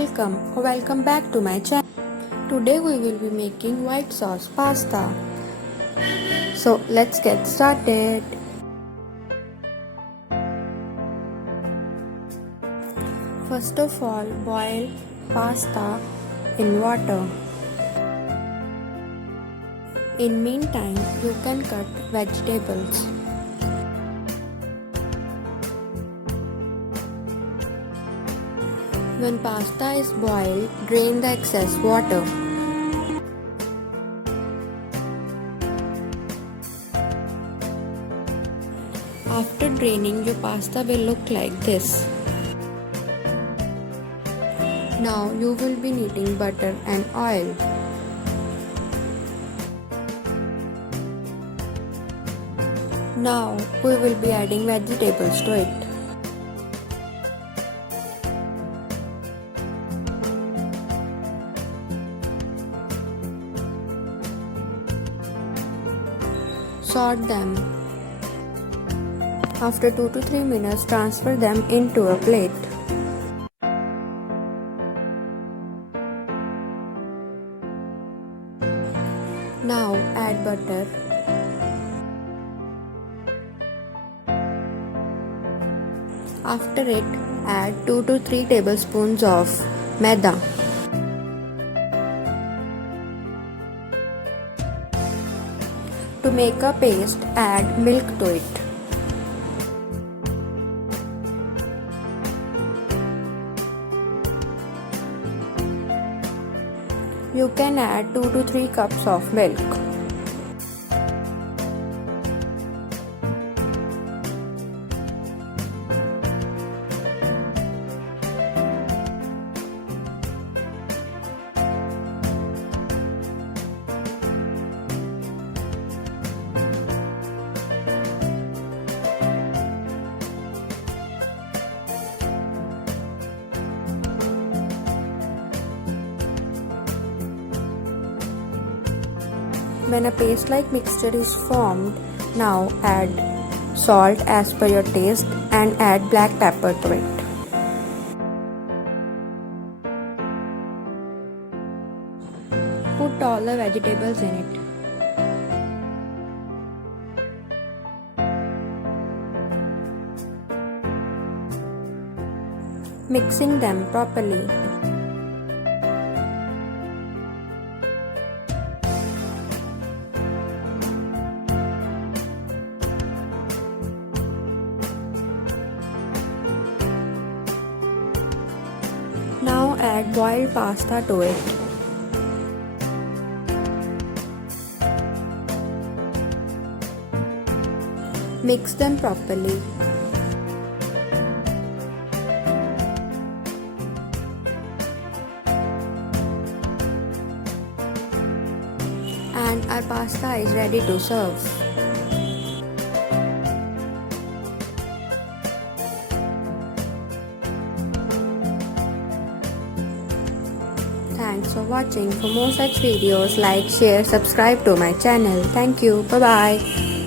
welcome or welcome back to my channel. Today we will be making white sauce pasta. So let's get started. First of all, boil pasta in water. In meantime, you can cut vegetables. When pasta is boiled, drain the excess water. After draining, your pasta will look like this. Now you will be needing butter and oil. Now we will be adding vegetables to it. Sort them. After 2 to 3 minutes, transfer them into a plate. Now add butter. After it, add 2 to 3 tablespoons of maida. To make a paste, add milk to it. You can add 2 to 3 cups of milk. When a paste-like mixture is formed, now add salt as per your taste and add black pepper to it. Put all the vegetables in it. Mixing them properly. Now add boiled pasta to it. Mix them properly. And our pasta is ready to serve. Thanks for watching. For more such videos, like, share, subscribe to my channel. Thank you. Bye bye.